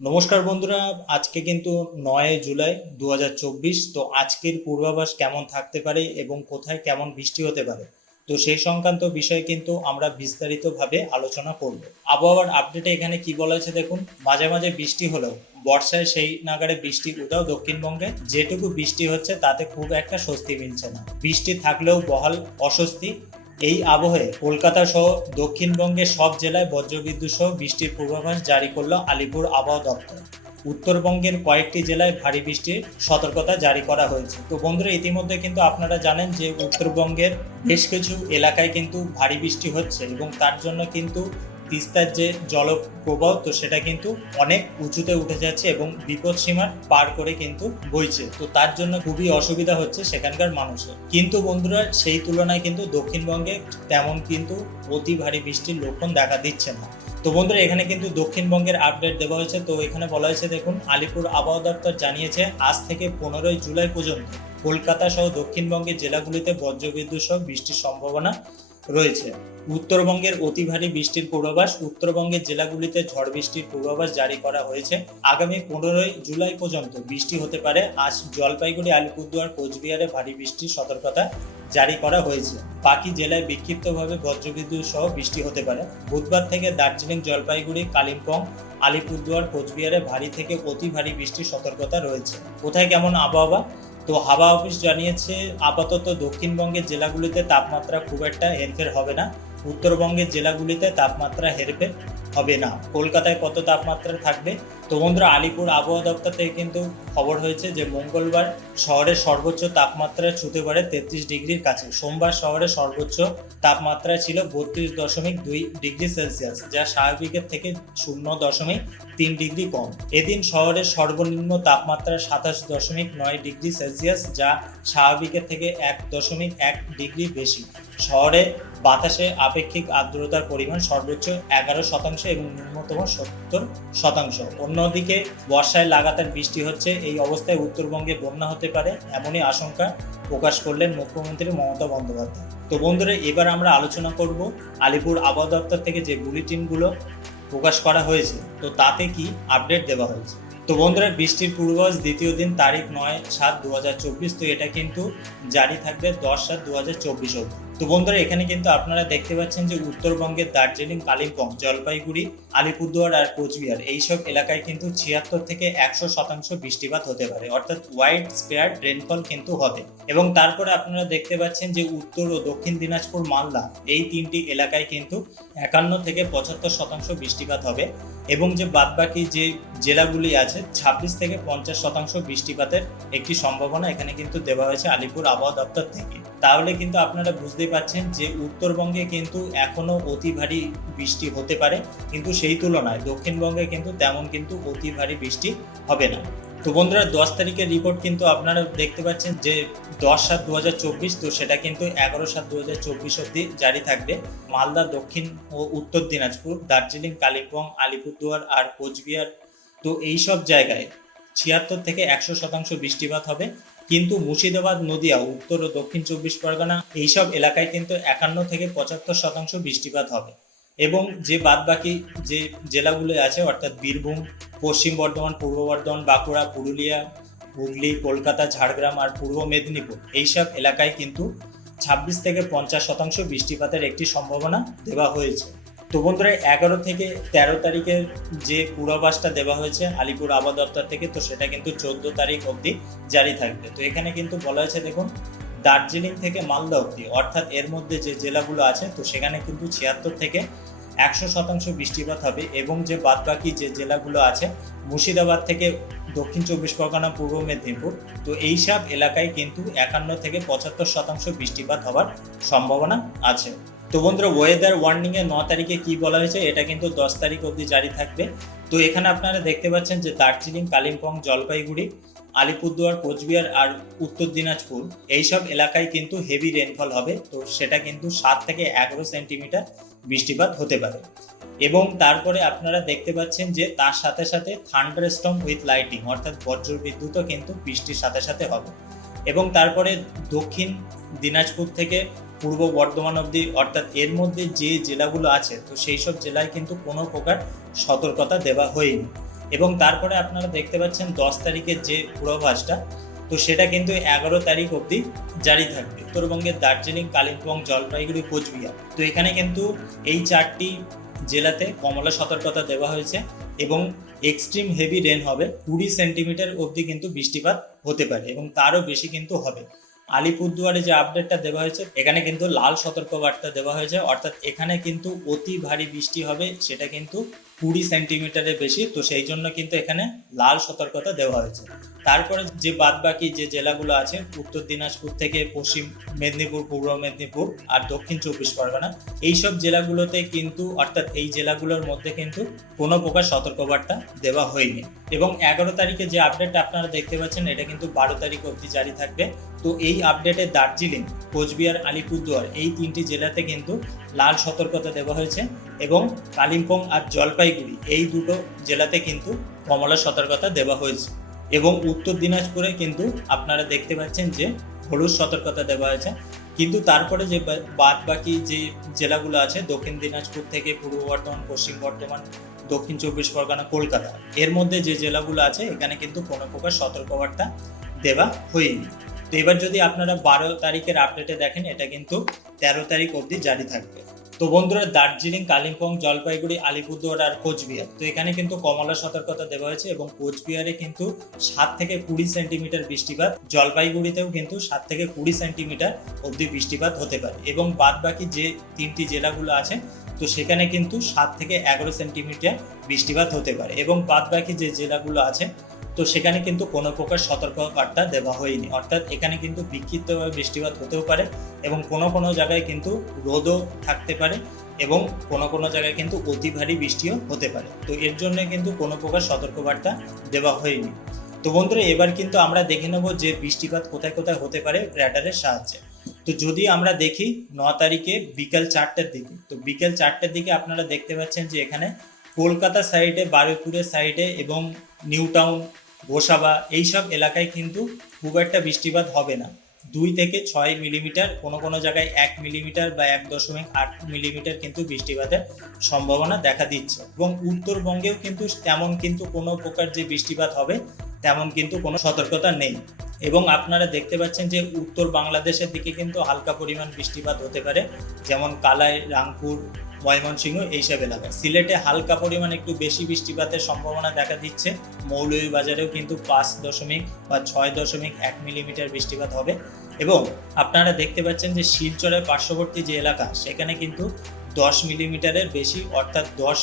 নমস্কার বন্ধুরা, আজকে কিন্তু 9 জুলাই 2024। তো আজকের পূর্বাভাস কেমন থাকতে পারে এবং কোথায় কেমন বৃষ্টি হতে পারে, তো সেই সংক্রান্ত বিষয়ে কিন্তু আমরা বিস্তারিতভাবে আলোচনা করব। আবহাওয়ার আপডেটে এখানে কি বলা হয়েছে দেখুন। মাঝে মাঝে বৃষ্টি হলেও বর্ষায় সেই নাগারে বৃষ্টি উদাও দক্ষিণবঙ্গে। যেটুকু বৃষ্টি হচ্ছে তাতে খুব একটা স্বস্তি মিলছে না, বৃষ্টি থাকলেও বহাল অস্বস্তি। এই আবহে কলকাতা সহ দক্ষিণবঙ্গের সব জেলায় বজ্রবিদ্যুৎ সহ বৃষ্টির পূর্বাভাস জারি করল আলিপুর আবহাওয়া দপ্তর। উত্তরবঙ্গের কয়েকটি জেলায় ভারী বৃষ্টির সতর্কতা জারি করা হয়েছে। তো বন্ধুরা, ইতিমধ্যে কিন্তু আপনারা জানেন যে উত্তরবঙ্গের বেশ কিছু এলাকায় কিন্তু ভারী বৃষ্টি হচ্ছে এবং তার জন্য কিন্তু তিস্তার যে জলপ্রবাহ, তো সেটা কিন্তু অনেক উঁচুতে উঠে যাচ্ছে এবং বিপদ সীমার পার করে কিন্তু বইছে। তো তার জন্য খুবই অসুবিধা হচ্ছে সেখানকার মানুষের। কিন্তু বন্ধুরা, সেই তুলনায় কিন্তু দক্ষিণবঙ্গে তেমন কিন্তু অতি ভারী বৃষ্টির লক্ষণ দেখা দিচ্ছে না। তো বন্ধুরা, এখানে কিন্তু দক্ষিণবঙ্গের আপডেট দেওয়া হয়েছে। তো এখানে বলা হয়েছে দেখুন, আলিপুর আবহাওয়া দপ্তর জানিয়েছে আজ থেকে 15 জুলাই পর্যন্ত কলকাতা সহ দক্ষিণবঙ্গের জেলাগুলিতে বজ্রবিদ্যুৎ সহ বৃষ্টির সম্ভাবনা রয়েছে। উত্তরবঙ্গের অতি ভারী বৃষ্টির পূর্বাভাস, উত্তরবঙ্গের জেলাগুলিতে ঝড় বৃষ্টির পূর্বাভাস জারি করা হয়েছে। আগামী 15 জুলাই পর্যন্ত বৃষ্টি হতে পারে। আজ জলপাইগুড়ি, আলিপুরদুয়ার, কোচবিহারে ভারী বৃষ্টির সতর্কতা জারি করা হয়েছে। বাকি জেলায় বিক্ষিপ্তভাবে বজ্রবিদ্যুৎ সহ বৃষ্টি হতে পারে। বুধবার থেকে দার্জিলিং, জলপাইগুড়ি, কালিম্পং, আলিপুরদুয়ার, কোচবিহারে ভারী থেকে অতি ভারী বৃষ্টির সতর্কতা রয়েছে। কোথায় কেমন আবহাওয়া? তো হাওয়া অফিস জানিয়েছে আপাতত দক্ষিণবঙ্গের জেলাগুলিতে তাপমাত্রা খুব একটা হেরফের হবে না। উত্তরবঙ্গের জেলাগুলিতে তাপমাত্রা হেরফের হবে না। কলকাতায় কত তাপমাত্রা থাকবে? তো বন্ধুরা, আলিপুর আবহাওয়া দপ্তর থেকে কিন্তু খবর হয়েছে যে মঙ্গলবার শহরের সর্বোচ্চ তাপমাত্রা ছুঁতে পারে 33 ডিগ্রির কাছে। সোমবার শহরের সর্বোচ্চ তাপমাত্রা ছিল 32.2 ডিগ্রি সেলসিয়াস, যা স্বাভাবিকের থেকে 0.3 ডিগ্রি কম। এদিন শহরের সর্বনিম্ন তাপমাত্রা 27.9 ডিগ্রি সেলসিয়াস, যা স্বাভাবিকের থেকে 1.1 ডিগ্রি বেশি। শহরে বাতাসে আপেক্ষিক আর্দ্রতার পরিমাণ সর্বোচ্চ 11% এবং ন্যূনতম 70%। অন্যদিকে বর্ষায় লাগাতার বৃষ্টি হচ্ছে, এই অবস্থায় উত্তরবঙ্গে বন্যা হতে পারে, এমনই আশঙ্কা প্রকাশ করলেন মুখ্যমন্ত্রী মমতা বন্দ্যোপাধ্যায়। তো বন্ধুরা, এবার আমরা আলোচনা করব আলিপুর আবহাওয়া দপ্তর থেকে যে বুলেটিনগুলো প্রকাশ করা হয়েছে, তো তাতে কি আপডেট দেওয়া হয়েছে। তো বন্ধুরা, বৃষ্টির পূর্বাভাস দ্বিতীয় দিন তারিখ 9/7/2024। তো এটা কিন্তু জারি থাকবে 10/7/2024 অবধি। তো বন্ধুরা, এখানে কিন্তু আপনারা দেখতে পাচ্ছেন যে উত্তরবঙ্গের দার্জিলিং, কালিম্পং, জলপাইগুড়ি, আলিপুরদুয়ার আর কোচবিহার এইসব এলাকায় কিন্তু 76 থেকে 100% বৃষ্টিপাত হতে পারে, অর্থাৎ ওয়াইড স্প্রেড রেনফল কিন্তু হবে। এবং তারপরে আপনারা দেখতে পাচ্ছেন যে উত্তর ও দক্ষিণ দিনাজপুর, মালদা এই তিনটি এলাকায় কিন্তু 51 থেকে 75% বৃষ্টিপাত হবে। এবং যে বাদবাকি যে জেলাগুলি আছে 26 থেকে 50% বৃষ্টিপাতের একটি সম্ভাবনা এখানে কিন্তু দেওয়া হয়েছে আলিপুর আবহাওয়া দপ্তর থেকে। তাহলে কিন্তু আপনারা বুঝতেই পারছেন যে উত্তরবঙ্গে কিন্তু এখনো অতি ভারী বৃষ্টি হতে পারে, কিন্তু সেই তুলনায় দক্ষিণবঙ্গে কিন্তু তেমন কিন্তু অতি ভারী বৃষ্টি হবে না। তো বন্ধুরা, 10 তারিখের রিপোর্ট কিন্তু আপনারা দেখতে পাচ্ছেন যে 10/7/2024, তো সেটা কিন্তু 11/7/2024 অব্দি জারি থাকবে। মালদা, দক্ষিণ ও উত্তর দিনাজপুর, দার্জিলিং, কালিম্পং, আলিপুরদুয়ার আর কোচবিহার, তো এইসব জায়গায় 76 থেকে 100% বৃষ্টিপাত হবে। কিন্তু মুর্শিদাবাদ, নদিয়া, উত্তর ও দক্ষিণ 24 পরগনা এইসব এলাকায় কিন্তু 51 থেকে 75% বৃষ্টিপাত হবে। এবং যে বাদবাকি যে জেলাগুলো আছে, অর্থাৎ বীরভূম, পশ্চিম বর্ধমান, পূর্ব বর্ধমান, বাঁকুড়া, পুরুলিয়া, হুগলি, কলকাতা, ঝাড়গ্রাম আর পূর্ব মেদিনীপুর এইসব এলাকায় কিন্তু 26 থেকে 50% বৃষ্টিপাতের একটি সম্ভাবনা দেওয়া হয়েছে। তো বন্ধুরা, 11 থেকে 13 তারিখের যে পূর্বাভাসটা দেওয়া হয়েছে আলিপুর আবহাওয়া দপ্তর থেকে, তো সেটা কিন্তু 14 তারিখ অবধি জারি থাকবে। তো এখানে কিন্তু বলা হয়েছে দেখুন, দার্জিলিং থেকে মালদা অবধি, অর্থাৎ এর মধ্যে যে জেলাগুলো আছে, তো সেখানে কিন্তু 76 থেকে 100% বৃষ্টিপাত হবে। এবং যে বাদবাকি যে জেলাগুলো আছে মুর্শিদাবাদ থেকে দক্ষিণ 24 পরগনা, পূর্ব মেদিনীপুর, তো এইসব এলাকায় কিন্তু 51 থেকে 75% বৃষ্টিপাত হওয়ার সম্ভাবনা আছে। তো বন্ধুরা, ওয়েদার ওয়ার্নিং এ 9 তারিখে কি বলা হয়েছে, এটা কিন্তু 10 তারিখ অবধি জারি থাকবে। তো এখানে আপনারা দেখতে পাচ্ছেন যে দার্জিলিং, কালিম্পং, জলপাইগুড়ি, আলিপুরদুয়ার, কোচবিহার আর উত্তর দিনাজপুর এইসব এলাকায় কিন্তু হেভি রেনফল হবে। তো সেটা কিন্তু 7 থেকে 11 সেন্টিমিটার বৃষ্টিপাত হতে পারে। এবং তারপরে আপনারা দেখতে পাচ্ছেন যে তার সাথে সাথে থান্ডারস্টর্ম উইথ লাইটিং, অর্থাৎ বজ্র বিদ্যুৎও কিন্তু বৃষ্টির সাথে সাথে হবে। এবং তারপরে দক্ষিণ দিনাজপুর থেকে পূর্ব বর্ধমান অবধি, অর্থাৎ এর মধ্যে যে জেলাগুলো আছে, তো সেই সব জেলায় কিন্তু কোনো প্রকার সতর্কতা দেওয়া হয়নি। এবং তারপরে আপনারা দেখতে পাচ্ছেন 10 তারিখের যে পূর্বাভাসটা, তো সেটা কিন্তু 11 তারিখ অবধি জারি থাকবে। উত্তরবঙ্গের দার্জিলিং, কালিম্পং, জলপাইগুড়ি, কোচবিহার, তো এখানে কিন্তু এই 4টি জেলাতে কমলা সতর্কতা দেওয়া হয়েছে এবং এক্সট্রিম হেভি রেন হবে, 20 সেন্টিমিটার অবধি কিন্তু বৃষ্টিপাত হতে পারে এবং তারও বেশি কিন্তু হবে। আলিপুরদুয়ারে যে আপডেটটা দেওয়া হয়েছে, এখানে কিন্তু লাল সতর্কবার্তা দেওয়া হয়েছে, অর্থাৎ এখানে কিন্তু অতি ভারী বৃষ্টি হবে, সেটা কিন্তু 20 সেন্টিমিটারের বেশি, তো সেই জন্য কিন্তু এখানে লাল সতর্কতা দেওয়া হয়েছে। তারপরে যে বাদবাকি যে জেলাগুলো আছে, উত্তর দিনাজপুর থেকে পশ্চিম মেদিনীপুর, পূর্ব মেদিনীপুর আর দক্ষিণ 24 পরগনা, এইসব জেলাগুলোতে কিন্তু, অর্থাৎ এই জেলাগুলোর মধ্যে কিন্তু কোনো প্রকার সতর্কবার্তা দেওয়া হয়নি। এবং 11 তারিখে যে আপডেটটা আপনারা দেখতে পাচ্ছেন, এটা কিন্তু 12 তারিখ অবধি জারি থাকবে। তো এই আপডেটে দার্জিলিং, কোচবিহার, আলিপুরদুয়ার এই 3টি জেলাতে কিন্তু লাল সতর্কতা দেওয়া হয়েছে এবং কালিম্পং আর জলপাইগুড়ি এই দুটো জেলাতে কিন্তু কমলা সতর্কতা দেওয়া হয়েছে। এবং উত্তর দিনাজপুরে কিন্তু আপনারা দেখতে পাচ্ছেন যে হলুদ সতর্কতা দেওয়া হয়েছে। কিন্তু তারপরে যে বাদ বাকি যে জেলাগুলো আছে, দক্ষিণ দিনাজপুর থেকে পূর্ব বর্ধমান, পশ্চিম বর্ধমান, দক্ষিণ 24 পরগনা, কলকাতা, এর মধ্যে যে জেলাগুলো আছে এখানে কিন্তু কোনো প্রকার সতর্কবার্তা দেওয়া হয়নি। তো এবার যদি আপনারা 12 তারিখের আপডেটে দেখেন, এটা কিন্তু 13 তারিখ অবধি জারি থাকবে। তো বন্ধুরা, দার্জিলিং, কালিম্পং, জলপাইগুড়ি, আলিপুরদুয়ার আর কোচবিহার, তো এখানে কিন্তু কমলা সতর্কতা দেওয়া হয়েছে এবং কোচবিহারে কিন্তু 7 থেকে 20 সেন্টিমিটার বৃষ্টিপাত, জলপাইগুড়িতেও কিন্তু 7 থেকে 20 সেন্টিমিটার অবধি বৃষ্টিপাত হতে পারে এবং বাদ বাকি যে 3টি জেলাগুলো আছে, তো সেখানে কিন্তু 7 থেকে 11 সেন্টিমিটার বৃষ্টিপাত হতে পারে এবং বাদ বাকি যে জেলাগুলো আছে, তো সেখানে কিন্তু কোনো প্রকার সতর্কবার্তা দেওয়া হয়নি, অর্থাৎ এখানে কিন্তু বিক্ষিপ্তভাবে বৃষ্টিপাত হতেও পারে এবং কোনো জায়গায় কিন্তু রোদও থাকতে পারে এবং কোনো জায়গায় কিন্তু অতি ভারী বৃষ্টিও হতে পারে। তো এর জন্য কিন্তু কোনো প্রকার সতর্কবার্তা দেওয়া হয়নি। তো বন্ধুরা, এবার কিন্তু আমরা দেখে নেব যে বৃষ্টিপাত কোথায় কোথায় হতে পারে র্যাডারের সাহায্যে। তো যদি আমরা দেখি 9 তারিখে বিকাল 4টার দিকে, তো বিকেল 4টার দিকে আপনারা দেখতে পাচ্ছেন যে এখানে কলকাতা সাইডে, বারুইপুরের সাইডে এবং নিউ টাউন, গোসাবা এইসব এলাকায় কিন্তু খুব একটা বৃষ্টিপাত হবে না। 2 থেকে 6 মিলিমিটার, কোনো জায়গায় 1 মিলিমিটার বা 1.8 মিলিমিটার কিন্তু বৃষ্টিপাতের সম্ভাবনা দেখা দিচ্ছে এবং উত্তরবঙ্গেও কিন্তু তেমন কিন্তু কোনো প্রকার যে বৃষ্টিপাত হবে তেমন কিন্তু কোনো সতর্কতা নেই। এবং আপনারা দেখতে পাচ্ছেন যে উত্তর বাংলাদেশের দিকে কিন্তু হালকা পরিমাণ বৃষ্টিপাত হতে পারে, যেমন কালাই, রাংপুর, ময়মনসিংহ এইসব এলাকায়। সিলেটে হালকা পরিমাণ একটু বেশি বৃষ্টিপাতের সম্ভাবনা দেখা দিচ্ছে। মৌলভীবাজারেও কিন্তু 5.6 মিলিমিটার বৃষ্টিপাত হবে এবং আপনারা দেখতে পাচ্ছেন যে শিলচরের পার্শ্ববর্তী যে এলাকা, সেখানে কিন্তু 10 মিলিমিটারের বেশি, অর্থাৎ 10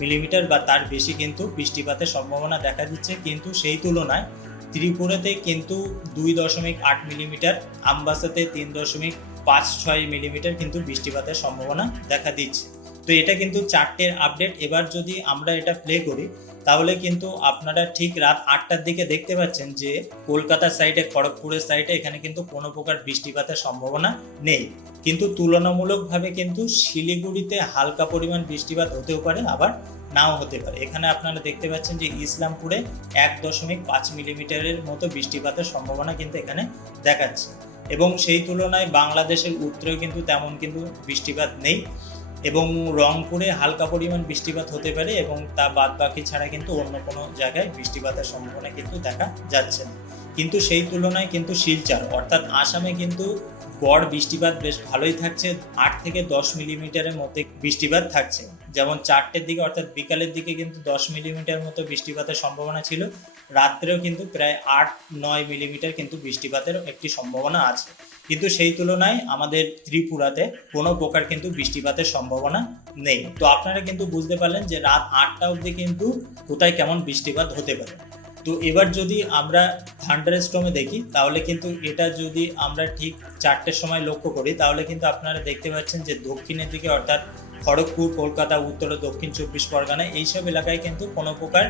মিলিমিটার বা তার বেশি কিন্তু বৃষ্টিপাতের সম্ভাবনা দেখা দিচ্ছে। কিন্তু সেই তুলনায় ত্রিপুরাতে কিন্তু 2.8 মিলিমিটার, আমবাসাতে 3.56 মিলিমিটার কিন্তু বৃষ্টিপাতের সম্ভাবনা দেখা দিচ্ছে। তো এটা কিন্তু 4টের আপডেট। এবার যদি আমরা এটা প্লে করি, তাহলে কিন্তু আপনারা ঠিক রাত 8টার দিকে দেখতে পাচ্ছেন যে কলকাতার সাইডে, খড়গপুরের সাইডে এখানে কিন্তু কোনো প্রকার বৃষ্টিপাতের সম্ভাবনা নেই। কিন্তু তুলনামূলকভাবে কিন্তু শিলিগুড়িতে হালকা পরিমাণ বৃষ্টিপাত হতেও পারে, আবার নাও হতে পারে। এখানে আপনারা দেখতে পাচ্ছেন যে ইসলামপুরে 1.5 মিলিমিটারের মতো বৃষ্টিপাতের সম্ভাবনা কিন্তু এখানে দেখাচ্ছে এবং সেই তুলনায় বাংলাদেশের উত্তরেও কিন্তু তেমন কিন্তু বৃষ্টিপাত নেই এবং রংপুরে হালকা পরিমাণ বৃষ্টিপাত হতে পারে এবং তা বাদ বাকি ছাড়া কিন্তু অন্য কোনো জায়গায় বৃষ্টিপাতের সম্ভাবনা কিন্তু দেখা যাচ্ছে না। কিন্তু সেই তুলনায় কিন্তু শিলচর, অর্থাৎ আসামে কিন্তু গড় বৃষ্টিপাত বেশ ভালোই থাকছে, 8 থেকে 10 মিলিমিটারের মধ্যে বৃষ্টিপাত থাকছে। যেমন 4টের দিকে, অর্থাৎ বিকালের দিকে কিন্তু 10 মিলিমিটার মতো বৃষ্টিপাতের সম্ভাবনা ছিল, রাত্রেও কিন্তু প্রায় 8-9 মিলিমিটার কিন্তু বৃষ্টিপাতের একটি সম্ভাবনা আছে। কিন্তু সেই তুলনায় আমাদের ত্রিপুরাতে কোনো প্রকার কিন্তু বৃষ্টিপাতের সম্ভাবনা নেই। তো আপনারা কিন্তু বুঝতে পারলেন যে রাত 8টা অবধি কিন্তু কোথায় কেমন বৃষ্টিপাত হতে পারে। তো এবার যদি আমরা থান্ডারস্টর্মে দেখি, তাহলে কিন্তু এটা যদি আমরা ঠিক 4টের সময় লক্ষ্য করি, তাহলে কিন্তু আপনারা দেখতে পাচ্ছেন যে দক্ষিণের দিকে, অর্থাৎ খড়গপুর, কলকাতা, উত্তর ও দক্ষিণ 24 পরগনা এইসব এলাকায় কিন্তু কোনো প্রকার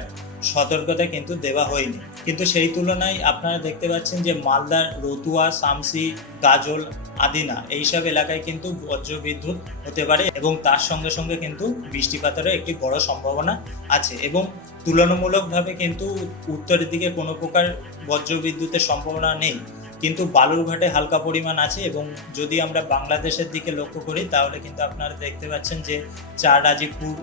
সতর্কতা কিন্তু দেওয়া হয়নি। কিন্তু সেই তুলনায় আপনারা দেখতে পাচ্ছেন যে মালদার রতুয়া, শামসি, গাজল, আদিনা এইসব এলাকায় কিন্তু বজ্রবিদ্যুৎ হতে পারে এবং তার সঙ্গে সঙ্গে কিন্তু বৃষ্টিপাতেরও একটি বড় সম্ভাবনা আছে এবং তুলনামূলকভাবে কিন্তু উত্তরের দিকে কোনো প্রকার বজ্রবিদ্যুতের সম্ভাবনা নেই, কিন্তু বালুরঘাটে হালকা পরিমাণ আছে। এবং যদি আমরা বাংলাদেশের দিকে লক্ষ্য করি, তাহলে কিন্তু আপনারা দেখতে পাচ্ছেন যে চার রাজিপুর,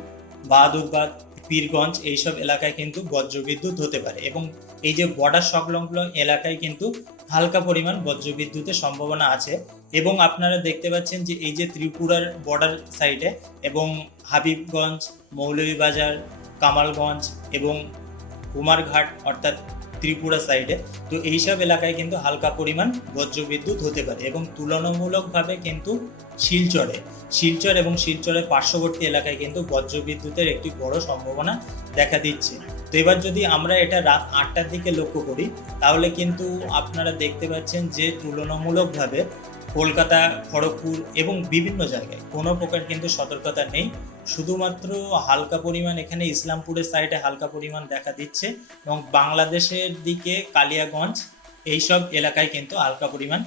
বাহাদুরবাগ, পীরগঞ্জ এইসব এলাকায় কিন্তু বজ্রবিদ্যুৎ হতে পারে এবং এই যে বর্ডার সংলগ্ন এলাকায় কিন্তু হালকা পরিমাণ বজ্রবিদ্যুতের সম্ভাবনা আছে। এবং আপনারা দেখতে পাচ্ছেন যে এই যে ত্রিপুরার বর্ডার সাইডে এবং হাবিবগঞ্জ, মৌলভীবাজার, কামালগঞ্জ এবং কুমারঘাট অর্থাৎ ত্রিপুরা সাইডে, তো এইসব এলাকায় কিন্তু হালকা পরিমাণ বজ্রবিদ্যুৎ হতে পারে এবং তুলনামূলকভাবে কিন্তু শিলচর এবং শিলচরের পার্শ্ববর্তী এলাকায় কিন্তু বজ্রবিদ্যুতের একটি বড় সম্ভাবনা দেখা দিচ্ছে। তো এবার যদি আমরা এটা রাত 8টার দিকে লক্ষ্য করি তাহলে কিন্তু আপনারা দেখতে পাচ্ছেন যে তুলনামূলকভাবে কলকাতা, খড়গপুর এবং বিভিন্ন জায়গায় কোনো প্রকার কিন্তু সতর্কতা নেই। শুধুমাত্র হালকা পরিমাণ এখানে ইসলামপুরের সাইডে হালকা পরিমাণ দেখা দিচ্ছে এবং বাংলাদেশের দিকে কালিয়াগঞ্জ এইসব এলাকায় কিন্তু হালকা পরিমাণ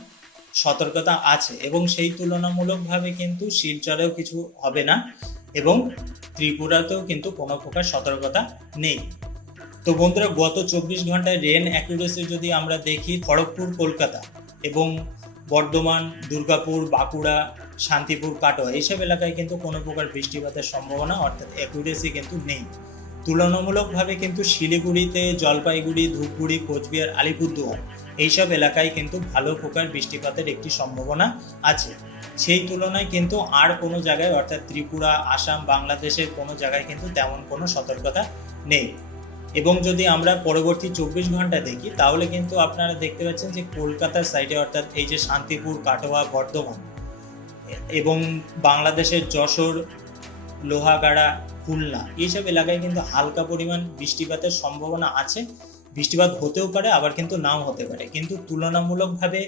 সতর্কতা আছে এবং সেই তুলনামূলকভাবে কিন্তু শিলচরেও কিছু হবে না এবং ত্রিপুরাতেও কিন্তু কোনো প্রকার সতর্কতা নেই। তো বন্ধুরা, গত 24 ঘন্টায় রেন অ্যাকুরেসি যদি আমরা দেখি, খড়গপুর, কলকাতা এবং বর্ধমান, দুর্গাপুর, বাঁকুড়া, শান্তিপুর, কাটোয়া এইসব এলাকায় কিন্তু কোনো প্রকার বৃষ্টিপাতের সম্ভাবনা অর্থাৎ অ্যাকুরেসি কিন্তু নেই। তুলনামূলকভাবে কিন্তু শিলিগুড়িতে, জলপাইগুড়ি, ধূপগুড়ি, কোচবিহার, আলিপুরদুয়ার এইসব এলাকায় কিন্তু ভালো প্রকার বৃষ্টিপাতের একটি সম্ভাবনা আছে। সেই তুলনায় কিন্তু আর কোনো জায়গায় অর্থাৎ ত্রিপুরা, আসাম, বাংলাদেশের কোনো জায়গায় কিন্তু তেমন কোনো সতর্কতা নেই। এবং যদি আমরা পরবর্তী 24 ঘন্টা দেখি তাহলে কিন্তু আপনারা দেখতে পাচ্ছেন যে কলকাতার সাইডে অর্থাৎ এই যে শান্তিপুর, কাটোয়া, বর্ধমান এবং বাংলাদেশের যশোর, লোহাগাড়া, খুলনা এইসব এলাকায় কিন্তু হালকা পরিমাণ বৃষ্টিপাতের সম্ভাবনা আছে। বৃষ্টিপাত হতেও পারে, আবার কিন্তু নাও হতে পারে। কিন্তু তুলনামূলকভাবে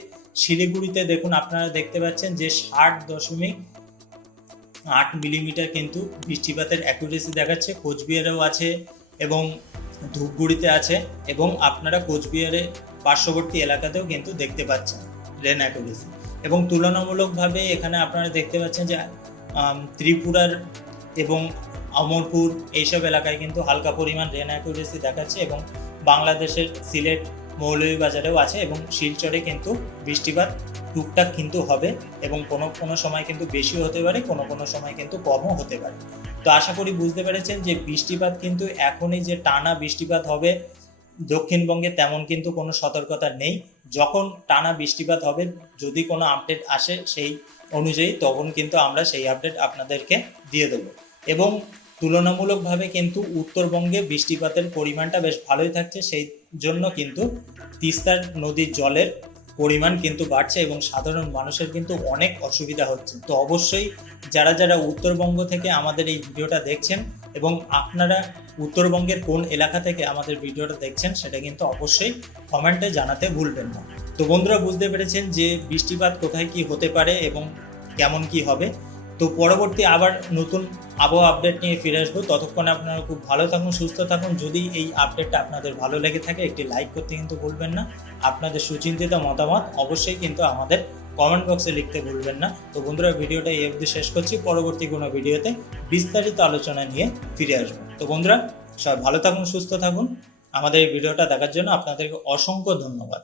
শিলিগুড়িতে দেখুন, আপনারা দেখতে পাচ্ছেন যে 60.8 মিলিমিটার কিন্তু বৃষ্টিপাতের অ্যাকুরেসি দেখাচ্ছে। কোচবিহারেও আছে এবং ধূপগুড়িতে আছে এবং আপনারা কোচবিহারের পার্শ্ববর্তী এলাকাতেও কিন্তু দেখতে পাচ্ছেন রেন অ্যাকুরেসি। এবং তুলনামূলকভাবে এখানে আপনারা দেখতে পাচ্ছেন যে ত্রিপুরার এবং অমরপুর এইসব এলাকায় কিন্তু হালকা পরিমাণ রেন অ্যাকুরেসি দেখাচ্ছে এবং বাংলাদেশের সিলেট, মৌলভীবাজারেও আছে এবং শিলচরে কিন্তু বৃষ্টিপাত টুকটাক কিন্তু হবে এবং কোনো সময় কিন্তু বেশিও হতে পারে, কোনো সময় কিন্তু কমও হতে পারে। তো আশা করি বুঝতে পেরেছেন যে বৃষ্টিপাত কিন্তু এখনই যে টানা বৃষ্টিপাত হবে দক্ষিণবঙ্গে তেমন কিন্তু কোনো সতর্কতা নেই। যখন টানা বৃষ্টিপাত হবে, যদি কোনো আপডেট আসে সেই অনুযায়ী, তখন কিন্তু আমরা সেই আপডেট আপনাদেরকে দিয়ে দেবো। এবং তুলনামূলকভাবে কিন্তু উত্তরবঙ্গে বৃষ্টিপাতের পরিমাণটা বেশ ভালোই থাকছে, সেই জন্য কিন্তু তিস্তার নদীর জলের পরিমাণ কিন্তু বাড়ছে এবং সাধারণ মানুষের কিন্তু অনেক অসুবিধা হচ্ছে। তো অবশ্যই যারা উত্তরবঙ্গ থেকে আমাদের এই ভিডিওটা দেখছেন এবং আপনারা উত্তরবঙ্গের কোন এলাকা থেকে আমাদের ভিডিওটা দেখছেন সেটা কিন্তু অবশ্যই কমেন্টে জানাতে ভুলবেন না। তো বন্ধুরা, বুঝতে পেরেছেন যে বৃষ্টিপাত কোথায় কি হতে পারে এবং কেমন কি হবে। তো পরবর্তী আবার নতুন আবহাওয়া আপডেট নিয়ে ফিরে আসবো। ততক্ষণে আপনারা খুব ভালো থাকুন, সুস্থ থাকুন। যদি এই আপডেটটা আপনাদের ভালো লেগে থাকে একটি লাইক করতে কিন্তু ভুলবেন না। আপনাদের সুচিন্তিত মতামত অবশ্যই কিন্তু আমাদের কমেন্ট বক্সে লিখতে ভুলবেন না। তো বন্ধুরা, ভিডিওটা এই অবধি শেষ করছি। পরবর্তী কোনো ভিডিওতে বিস্তারিত আলোচনা নিয়ে ফিরে আসবো। তো বন্ধুরা, সবাই ভালো থাকুন, সুস্থ থাকুন। আমাদের এই ভিডিওটা দেখার জন্য আপনাদেরকে অসংখ্য ধন্যবাদ।